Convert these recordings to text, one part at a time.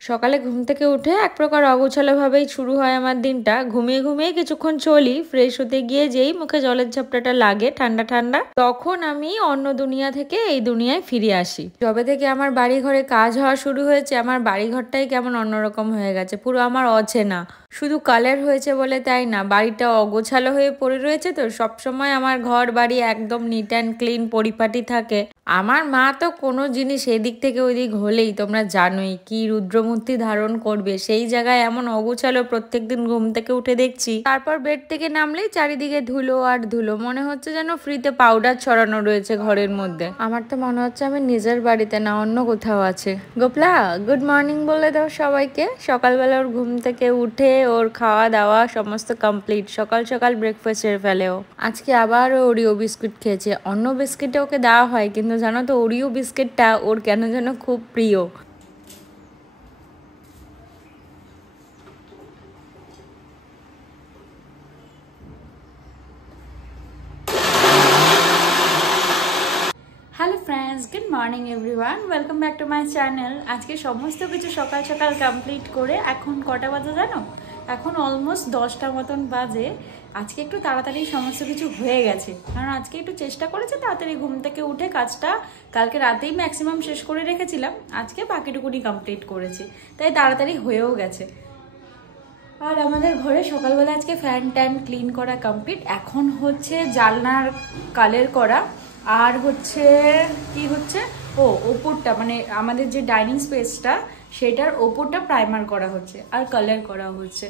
সকালে ঘুম থেকে উঠে এক প্রকার অগোছালোভাবেই শুরু হয় আমার দিনটা। ঘুমিয়ে ঘুমিয়ে কিছুক্ষণ চলি, ফ্রেশ হতে গিয়ে যেই মুখে জলের ঝাপটাটা লাগে ঠান্ডা ঠান্ডা, তখন আমি অন্য দুনিয়া থেকে এই দুনিয়ায় ফিরে আসি। যবে থেকে আমার বাড়ি ঘরে কাজ হওয়া শুরু হয়েছে, আমার বাড়ি ঘরটাই কেমন অন্যরকম হয়ে গেছে, পুরো আমার অচেনা। শুধু কালার হয়েছে বলে তাই না, বাড়িটা অগোছালো হয়ে পড়ে রয়েছে, তো সবসময় আমার ঘর বাড়ি একদম নিট অ্যান্ড ক্লিন পরিপাটি থাকে। আমার মা তো কোনো জিনিস এদিক থেকে ওইদিক হলেই তোমরা জানোই কি রুদ্রমূর্তি ধারণ করবে, সেই জায়গায় এমন অগোছালো প্রত্যেকদিন ঘুম থেকে উঠে দেখছি। তারপর বেড থেকে নামলেই চারিদিকে ধুলো আর ধুলো, মনে হচ্ছে যেন ফ্রিতে পাউডার ছড়ানো রয়েছে ঘরের মধ্যে। আমার তো মনে হচ্ছে আমি নিজের বাড়িতে না অন্য কোথাও আছে। গোপলা, গুড মর্নিং বলে দাও সবাইকে। সকালবেলা ওর ঘুম থেকে উঠে ওর খাওয়া দাওয়া সমস্ত কমপ্লিট, সকাল সকাল ব্রেকফাস্ট এর ফেলেও আজকে আবার ওরিও বিস্কুট খেয়েছে। অন্য বিস্কিটে ওকে দেওয়া হয়, কিন্তু জানো তো ওরিও বিস্কিটটা ওর কেন যেন খুব প্রিয়। Hello friends, good morning everyone, welcome back to my channel. আজকে সমস্ত কিছু সকাল সকাল কমপ্লিট করে এখন কটা বাজে জানো? এখন অলমোস্ট 10টা মতন বাজে। আজকে একটু তাড়াতাড়ি সমস্ত কিছু হয়ে গেছে, কারণ আজকে একটু চেষ্টা করেছে তাড়াতাড়ি ঘুম থেকে উঠে কাজটা কালকে রাতেই ম্যাক্সিমাম শেষ করে রেখেছিলাম, আজকে বাকিটুকুনি কমপ্লিট করেছি, তাই তাড়াতাড়ি হয়েও গেছে। আর আমাদের ঘরে সকালবেলা আজকে ফ্যান ট্যান ক্লিন করা কমপ্লিট। এখন হচ্ছে জানলার কালার করা, আর হচ্ছে কি হচ্ছে, ওপরটা মানে আমাদের যে ডাইনিং স্পেসটা সেটার ওপরটা প্রাইমার করা হচ্ছে আর কালার করা হচ্ছে।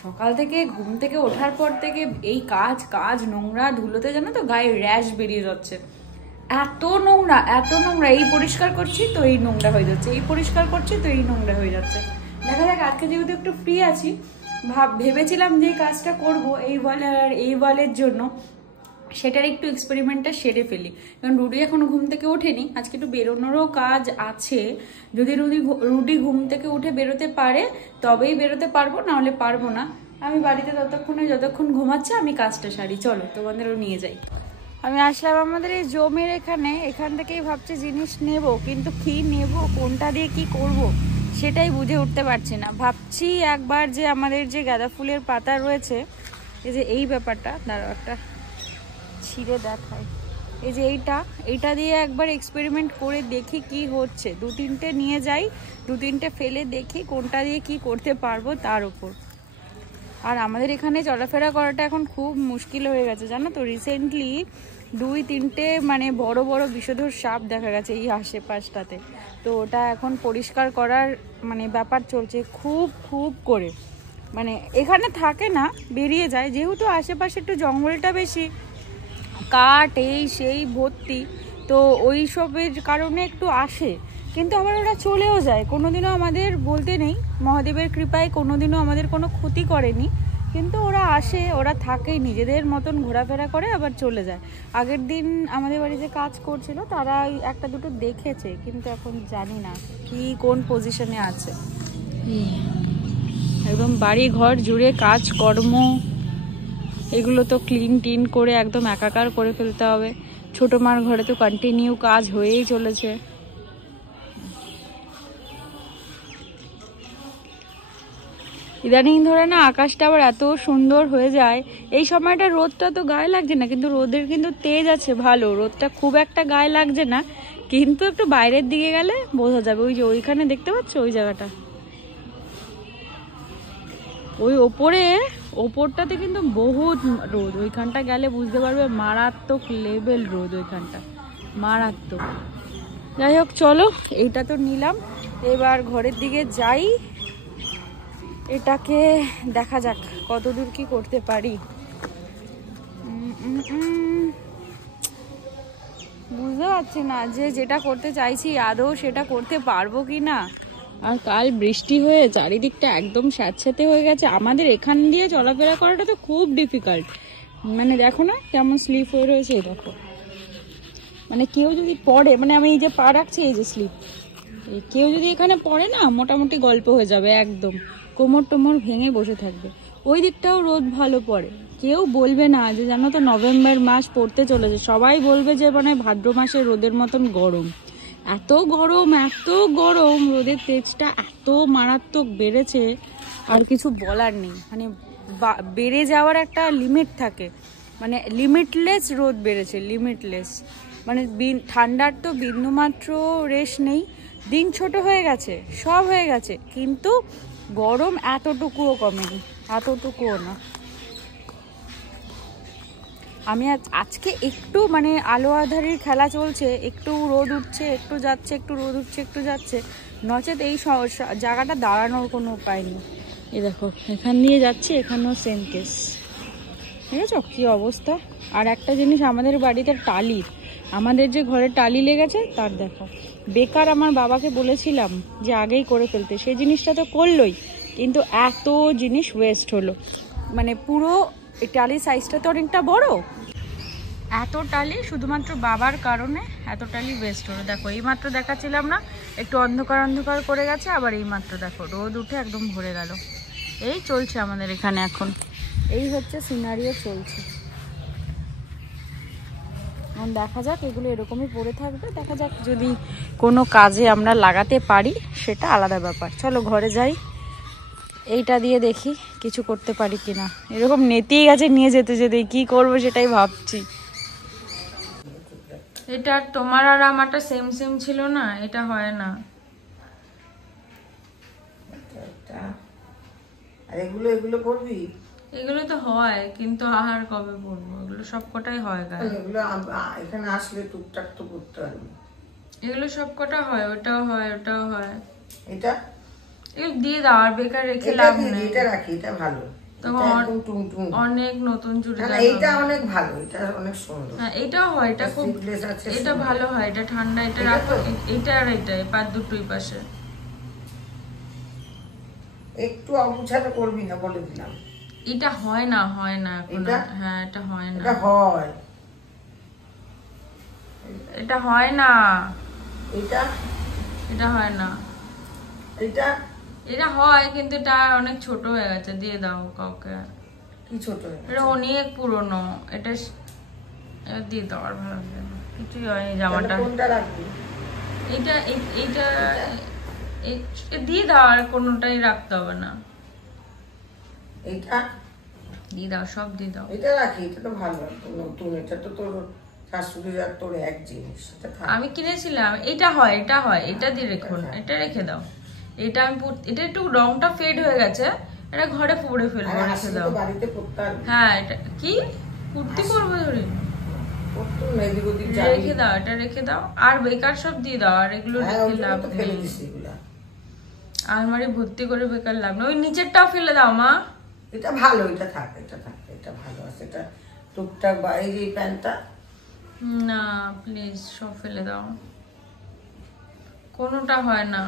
সকাল থেকে ঘুম থেকে ওঠার পর থেকে এই কাজ কাজ নোংরা ধুলোতে জানো তো গায়ে র্যাশ বেরিয়ে যাচ্ছে। এত নোংরা এত নোংরা, এই পরিষ্কার করছি তো এই নোংরা হয়ে যাচ্ছে, এই পরিষ্কার করছি তো এই নোংরা হয়ে যাচ্ছে। দেখা যাক, আজকে যেহেতু একটু ফ্রি আছি, ভেবেছিলাম যে কাজটা করব এই ওয়ালে আর এই ওয়ালের জন্য, সেটার একটু এক্সপেরিমেন্টটা সেরে ফেলি। কারণ রুডি এখনো ঘুম থেকে ওঠেনি, আজকে একটু বেরোনোরও কাজ আছে। যদি রুডি ঘুম থেকে উঠে বেরোতে পারে তবেই বেরোতে পারবো, না হলে পারবো না। আমি বাড়িতে যতক্ষণ ঘুমাচ্ছে আমি কাজটা সারি। চলো তোমাদেরও নিয়ে যাই। আমি আসলাম আমাদের এই জমির এখান থেকেই ভাবছি জিনিস নেব, কিন্তু কি নেব, কোনটা দিয়ে কি করব সেটাই বুঝে উঠতে পারছি না। ভাবছি একবার যে আমাদের যে গাঁদা ফুলের পাতা রয়েছে, এই যে এই ব্যাপারটা, দাঁড়াও একটা ছিঁড়ে দেখায়, এই যে এইটা দিয়ে একবার এক্সপেরিমেন্ট করে দেখি কি হচ্ছে। 2-3টে নিয়ে যাই, 2-3টে ফেলে দেখি কোনটা দিয়ে কি করতে পারবো তার উপর। আর আমাদের এখানে চলাফেরা করাটা এখন খুব মুশকিল হয়ে গেছে জানো তো। রিসেন্টলি 2-3টে মানে বড় বড় বিষধর সাপ দেখা গেছে এই আশেপাশটাতে, তো ওটা এখন পরিষ্কার করার মানে ব্যাপার চলছে খুব খুব করে। মানে এখানে থাকে না, বেরিয়ে যায়, যেহেতু আশেপাশে একটু জঙ্গলটা বেশি, কাঠ এই সেই ভর্তি, তো ওই সবের কারণে একটু আসে, কিন্তু আবার ওরা চলেও যায়। কোনোদিনও আমাদের বলতে নেই, মহাদেবের কৃপায় কোনোদিনও আমাদের কোনো ক্ষতি করেনি, কিন্তু ওরা আসে, ওরা থাকেই, নিজেদের মতন ঘোরাফেরা করে আবার চলে যায়। আগের দিন আমাদের বাড়িতে কাজ করছিল তারা একটা দুটো দেখেছে, কিন্তু এখন জানি না কি কোন পজিশনে আছে। একদম বাড়ি ঘর জুড়ে কাজকর্ম, এগুলো তো ক্লিন টিন করে একদম একাকার করে ফেলতে হবে। ছোট মার ঘরে তো কন্টিনিউ কাজ হয়েই চলেছে। ইদানিং ধরে না আকাশটা আবার এত সুন্দর হয়ে যায়, এই সময়টা রোদটা তো গায়ে লাগছে না, কিন্তু রোদের কিন্তু তেজ আছে ভালো, রোদটা খুব একটা গায়ে লাগছে না, কিন্তু একটু বাইরের দিকে গেলে বোঝা যাবে। ওই যে ওইখানে দেখতে পাচ্ছ ওই জায়গাটা, ওই ওপরটাতে কিন্তু বহুত রোদ, ওইখানটা গেলে বুঝতে পারবে মারাত্মক লেভেল রোদ ওইখানটা, মারাত্মক। যাই হোক চলো, এইটা তো নিলাম, এবার ঘরের দিকে যাই, এটাকে দেখা যাক কতদূর কি করতে পারি। বুঝতে পারছি না যে যেটা করতে চাইছি আদৌ সেটা করতে পারবো কি না। আর কাল বৃষ্টি হয়ে চারিদিকটা একদম স্যাঁতস্যাঁতে হয়ে গেছে, আমাদের এখান দিয়ে চলাফেরা করাটা তো খুব ডিফিকাল্ট। মানে দেখো না কেমন স্লিপ হয়ে রয়েছে, দেখো, মানে কেউ যদি পড়ে, মানে আমি এই যে পা রাখছি এই যে স্লিপ, কেউ যদি এখানে পড়ে না মোটামুটি গল্প হয়ে যাবে, একদম কোমর টোমর ভেঙে বসে থাকবে। ওই দিকটাও রোদ ভালো পড়ে, কেউ বলবে না যে জানো তো নভেম্বর মাস পড়তে চলেছে, সবাই বলবে যে মানে ভাদ্র মাসে রোদের মতন গরম। এত গরম, রোদের তেজটা এত মারাত্মক বেড়েছে, আর কিছু বলার নেই। মানে বেড়ে যাওয়ার একটা লিমিট থাকে, মানে লিমিটলেস রোদ বেড়েছে, লিমিটলেস। মানে ঠান্ডার তো বিন্দুমাত্র রেশ নেই, দিন ছোট হয়ে গেছে, সব হয়ে গেছে, কিন্তু গরম এতটুকুও কমেনি, এতটুকুও না। আমি আজকে একটু মানে আলো আঁধারির খেলা চলছে, একটু রোদ উঠছে একটু যাচ্ছে, একটু রোদ উঠছে একটু যাচ্ছে, নচেত এই জায়গাটা দাঁড়ানোর কোনো উপায় নেই। এই দেখো এখান দিয়ে যাচ্ছে, এখানেও সেম কেস, ঠিক আছে কি অবস্থা। আর একটা জিনিস, আমাদের বাড়িতে টালির, আমাদের যে ঘরে টালি লেগেছে তার দেখো, বেকার আমার বাবাকে বলেছিলাম যে আগেই করে ফেলতে, সেই জিনিসটা তো করলোই, কিন্তু এত জিনিস ওয়েস্ট হলো। মানে পুরো টালির সাইজটা তো অনেকটা বড়, এত টালি শুধুমাত্র বাবার কারণে এত টালি ওয়েস্ট হলো। দেখো এইমাত্র দেখাচ্ছিলাম না, একটু অন্ধকার অন্ধকার করে গেছে, আবার এইমাত্র দেখো রোদ উঠে একদম ভরে গেল। এই চলছে আমাদের এখানে এখন, এই হচ্ছে সিনারিও চলছে। এখন দেখা যাক, এগুলো এরকমই পড়ে থাকবে, দেখা যাক যদি কোনো কাজে আমরা লাগাতে পারি সেটা আলাদা ব্যাপার। চলো ঘরে যাই, এইটা দিয়ে দেখি কিছু করতে পারি কিনা। এরকম নেতিয়ে গেছে নিয়ে যেতে যেতে, কি করব সেটাই ভাবছি। এটা তোমার আর আমারটা সেম সেম ছিল না, এটা হয় না। আর এগুলো এগুলো করবি, এগুলো তো হয়, কিন্তু আর কবে পড়বো, এগুলো সবকটাই হয় গায়ে। এগুলো এখানে আসলে টুকটাক তো করতে পারবি, এগুলো সবকটা হয়, ওটাও হয় ওটাও হয়। এটা এগুলো দিয়ে দাও, আর বেকার রেখে লাভ নেই। এটা রাখি, এটা ভালো, অনেক নতুন চুড়িদার, এটা অনেক ভালো, এটা অনেক সুন্দর। হ্যাঁ এটাও হয়, এটা খুব, এটা ভালো হয়, এটা ঠান্ডা, এটা রাখো, এটা আর এটাই পাত দুটোই পাশে। একটু অবুঝাতে করবি না, বলে দিলাম। এটা হয় না, হয় না এখন। হ্যাঁ এটা হয় না, এটা হয়, এটা হয় না, এটা এটা হয় না, এটা এটা হয়, কিন্তু এটা অনেক ছোট হয়ে গেছে, দিয়ে দাও কাউকে। কি ছোট, এটা অনেক পুরনো, এটা দিয়ে দাও, আর ভালো লাগবে না, কিছুই হয়নি জামাটা। কোনটা রাখবি? এইটা এইটা দিয়ে দাও, আর কোনোটাই রাখতে হবে না, এইটা দিয়ে দাও, সব দিয়ে দাও। এটা রাখি, এটা তো ভালো, নতুন, এটা তো তোর শাশুড়ির আর তোর এক জিনিস। আমি কিনেছিলাম, এটা হয়, এটা হয়, এটা দিয়ে রেখো, এটা রেখে দাও। এটা আমি এটা একটু রংটা ফেড হয়ে গেছে, এটা ঘরে পরে ফেলবো, রেখে দাও। হ্যাঁ এটা কি কুর্তি করবো ধরে, রেখে দাও, এটা রেখে দাও, আর বেকার সব দিয়ে দাও, আর এগুলো রেখে লাভ নেই, আলমারি ভর্তি করে বেকার লাভ নেই। ওই নিচেরটাও ফেলে দাও মা, এটা ভালো, এটা থাক, এটা থাক, এটা ভালো আছে, এটা টুকটাক বাইরে এই প্যান্টটা না প্লিজ সব ফেলে দাও, কোনোটা হয় না।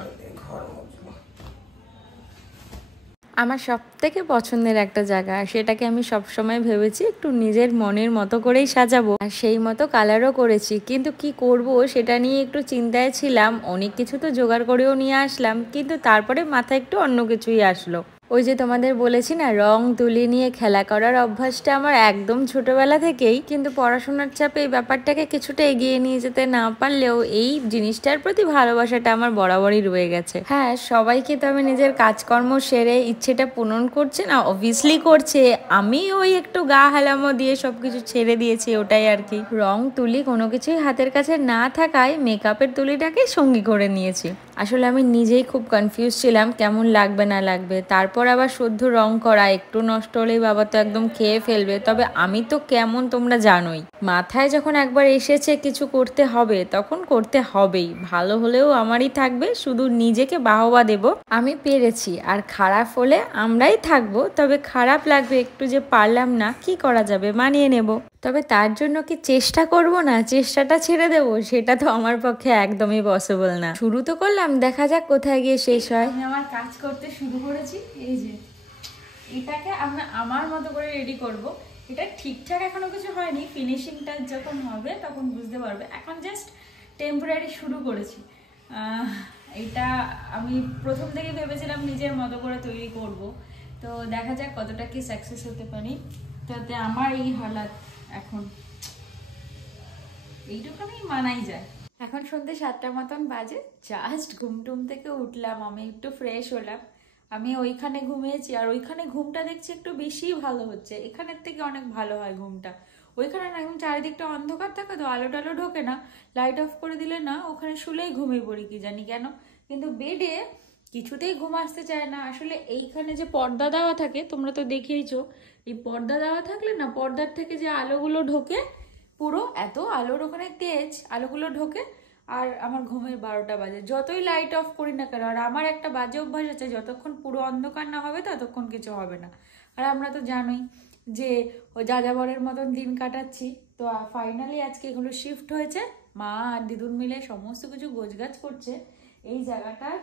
আমার সবথেকে পছন্দের একটা জায়গা, সেটাকে আমি সবসময় ভেবেছি একটু নিজের মনের মতো করেই সাজাবো, আর সেই মতো কালারও করেছি, কিন্তু কি করব সেটা নিয়ে একটু চিন্তায় ছিলাম। অনেক কিছু তো জোগাড় করেও নিয়ে আসলাম, কিন্তু তারপরে মাথায় একটু অন্য কিছুই আসলো। ওই যে তোমাদের বলেছি না, রং তুলি নিয়ে খেলা করার অভ্যাসটা আমার একদম ছোটবেলা থেকেই, কিন্তু পড়াশোনার চাপে এই ব্যাপারটাকে কিছুটা এগিয়ে নিয়ে যেতে না পারলেও এই জিনিসটার প্রতি ভালোবাসাটা আমার বরাবরই রয়ে গেছে। হ্যাঁ সবাইকে তো আমি নিজের কাজকর্ম সেরে ইচ্ছেটা পূরণ করছে না, অবভিয়াসলি করছে, আমি ওই একটু গা হেলামো দিয়ে সবকিছু ছেড়ে দিয়েছি, ওটাই আর কি। রং তুলি কোনো কিছুই হাতের কাছে না থাকায় মেকআপের তুলিটাকে সঙ্গী করে নিয়েছি। আসলে আমি নিজেই খুব কনফিউজ ছিলাম কেমন লাগবে না লাগবে, তারপর আবার শুদ্ধ রং করা, একটু নষ্ট হলেই বাবা তো একদম খেয়ে ফেলবে। তবে আমি তো কেমন তোমরা জানোই, মাথায় যখন একবার এসেছে কিছু করতে হবে তখন করতে হবেই, ভালো হলেও আমারই থাকবে, শুধু নিজেকে বাহবা দেব আমি পেরেছি, আর খারাপ হলে আমরাই থাকবো, তবে খারাপ লাগবে একটু, যে পারলাম না, কি করা যাবে, মানিয়ে নেব। তবে তার জন্য কি চেষ্টা করব না, চেষ্টাটা ছেড়ে দেবো, সেটা তো আমার পক্ষে একদমই পসিবল না। শুরু তো করলাম, দেখা যাক কোথায় গিয়ে শেষ হয়। আমি আমার কাজ করতে শুরু করেছি, এই যে এটাকে আমরা আমার মতো করে রেডি করব। এটা ঠিকঠাক এখনো কিছু হয়নি, ফিনিশিংটা যখন হবে তখন বুঝতে পারবে, এখন জাস্ট টেম্পোরারি শুরু করেছি। এটা আমি প্রথম থেকে ভেবেছিলাম নিজের মতো করে তৈরি করব, তো দেখা যাক কতটা কি সাকসেস হতে পারি। তাতে আমার এই হালাত এখন এইটুখানি মানাই যায়। এখন সন্ধ্যে 7টা মতন বাজে, জাস্ট ঘুমটুম থেকে উঠলাম, আমি একটু ফ্রেশ হলাম। আমি ওইখানে ঘুমিয়েছি, আর ওইখানে ঘুমটা দেখছি একটু বেশিই ভালো হচ্ছে, এখানের থেকে অনেক ভালো হয় ঘুমটা। ওইখানে না একদম চারিদিকটা অন্ধকার থাকে তো, আলো টালো ঢোকে না, লাইট অফ করে দিলে না ওখানে শুলেই ঘুমিয়ে পড়ি কি জানি কেন, কিন্তু বেডে কিছুতেই ঘুম আসতে চায় না। আসলে এইখানে যে পর্দা দেওয়া থাকে, তোমরা তো দেখেইছো, এই পর্দা দেওয়া থাকলে না পর্দার থেকে যে আলোগুলো ঢোকে, পুরো এত আলোর ওখানে তেজ, আলোগুলো ঢোকে, আর আমার ঘুমের 12টা বাজে, যতই লাইট অফ করি না কেন। আর আমার একটা বাজে অভ্যাস আছে, যতক্ষণ পুরো অন্ধকার না হবে ততক্ষণ কিছু হবে না। আর আমরা তো জানোই যে ও যাযাবরের মতন দিন কাটাচ্ছি। তো ফাইনালি আজকে এগুলো শিফট হয়েছে, মা আর দিদুন মিলে সমস্ত কিছু গোছগাছ করছে। এই জায়গাটার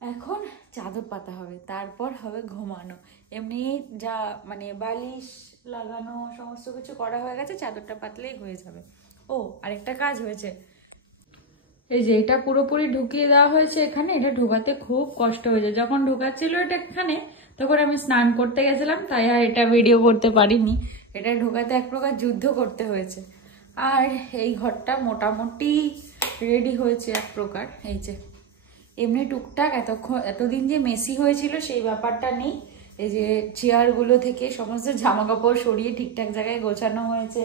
এখন চাদর পাতা হবে, তারপর হবে ঘুমানো। এমনি যা মানে বালিশ লাগানো সমস্ত কিছু করা হয়ে গেছে, চাদরটা পাতলেই হয়ে যাবে। ও আরেকটা কাজ হয়েছে, এই যে এটা পুরোপুরি ঢুকিয়ে দেওয়া হয়েছে এখানে, এটা ঢোকাতে খুব কষ্ট হয়েছে। যখন ঢোকাচ্ছিল এটা এখানে, তখন আমি স্নান করতে গেছিলাম, তাই আর এটা ভিডিও করতে পারিনি। এটা ঢোকাতে এক প্রকার যুদ্ধ করতে হয়েছে। আর এই ঘরটা মোটামুটি রেডি হয়েছে এক প্রকার। এই যে এমনি টুকটাক এতদিন যে মেসি হয়েছিল সেই ব্যাপারটা নেই। এই যে চেয়ারগুলো থেকে সমস্ত জামা কাপড় সরিয়ে ঠিকঠাক জায়গায় গোছানো হয়েছে,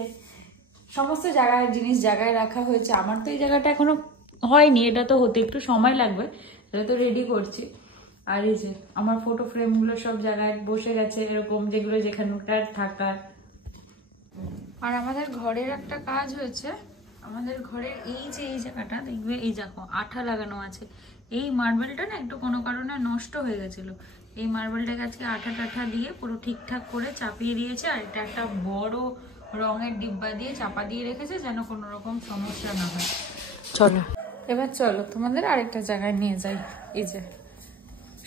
সমস্ত জায়গায় জিনিস জায়গায় রাখা হয়েছে। আমার তো এই জায়গাটা এখনো হয়নি, এটা তো হতে একটু সময় লাগবে, এটা তো রেডি করছি। আর এই যে আমার ফটো ফ্রেমগুলো সব জায়গায় বসে গেছে, এরকম যেগুলো যেখানকার থাকার। আর আমাদের ঘরের একটা কাজ হয়েছে, আমাদের ঘরের এই যে এই জায়গাটা দেখবে, এই দেখো আঠা লাগানো আছে। এই মার্বেলটা না একটু কোনো কারণে নষ্ট হয়ে গেছিল, এই মার্বেলটাকে আজকে আঠা টাঠা দিয়ে পুরো ঠিকঠাক করে চাপিয়ে দিয়েছে। আর এটা একটা বড় রঙের ডিব্বা দিয়ে চাপা দিয়ে রেখেছে, যেন কোনো রকম সমস্যা না হয়। চলো এবার চলো তোমাদের আরেকটা জায়গায় নিয়ে যাই। এই যে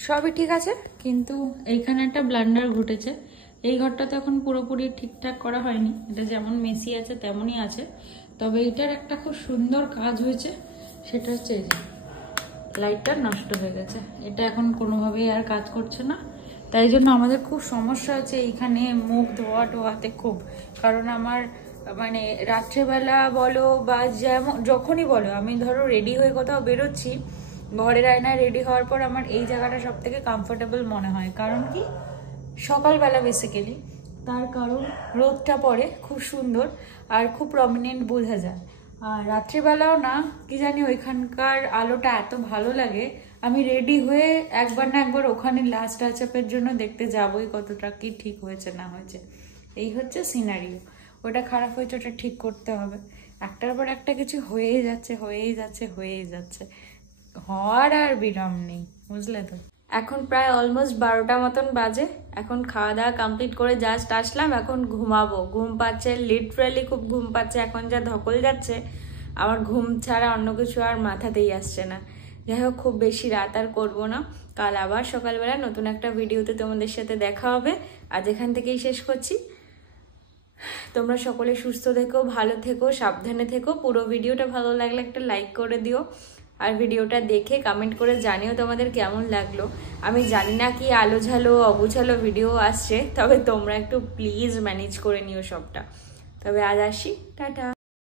সবই ঠিক আছে, কিন্তু এইখানে একটা ব্লান্ডার ঘটেছে। এই ঘরটা তো এখন পুরোপুরি ঠিকঠাক করা হয়নি, এটা যেমন মেসি আছে তেমনই আছে। তবে এটার একটা খুব সুন্দর কাজ হয়েছে, সেটা হচ্ছে এই যে লাইটটা নষ্ট হয়ে গেছে, এটা এখন কোনোভাবেই আর কাজ করছে না। তাই জন্য আমাদের খুব সমস্যা হচ্ছে এইখানে মুখ ধোয়া টোয়াতে খুব। কারণ আমার মানে রাত্রেবেলা বলো বা যেমন যখনই বলো, আমি ধরো রেডি হয়ে কোথাও বেরোচ্ছি, ঘরের আয়নায় রেডি হওয়ার পর আমার এই জায়গাটা সব থেকে কমফোর্টেবল মনে হয়। কারণ কি, সকালবেলা বেসিক্যালি, তার কারণ রোদটা পড়ে খুব সুন্দর আর খুব প্রমিনেন্ট বোঝা যায়। আর রাত্রিবেলাও না কি জানি ওইখানকার আলোটা এত ভালো লাগে, আমি রেডি হয়ে একবার না একবার ওখানে লাস্ট টাচআপের জন্য দেখতে যাবই কতটা কি ঠিক হয়েছে না হয়েছে। এই হচ্ছে সিনারিও, ওটা খারাপ হয়েছে, ওটা ঠিক করতে হবে। একটার পর একটা কিছু হয়েই যাচ্ছে হয়েই যাচ্ছে হয়েই যাচ্ছে, হওয়ার আর বিরাম নেই, বুঝলে তো। এখন প্রায় অলমোস্ট 12টা মতন বাজে, এখন খাওয়া দাওয়া কমপ্লিট করে জাস্ট আসলাম, এখন ঘুমাবো। ঘুম পাচ্ছে, লিটারালি খুব ঘুম পাচ্ছে, এখন যা ধকল যাচ্ছে আমার ঘুম ছাড়া অন্য কিছু আর মাথাতেই আসছে না। যাই হোক, খুব বেশি রাত আর করবো না, কাল আবার সকালবেলা নতুন একটা ভিডিওতে তোমাদের সাথে দেখা হবে। আজ এখান থেকেই শেষ করছি। তোমরা সকলে সুস্থ থেকো, ভালো থেকো, সাবধানে থেকো। পুরো ভিডিওটা ভালো লাগলে একটা লাইক করে দিও, আর ভিডিওটা দেখে কমেন্ট করে জানিও তোমাদের কেমন লাগলো। আমি জানি না কি আলো ঝালো অগুছালো ভিডিও আসছে, তবে তোমরা একটু প্লিজ ম্যানেজ করে নিও সবটা। তবে আজ আসি, টাটা।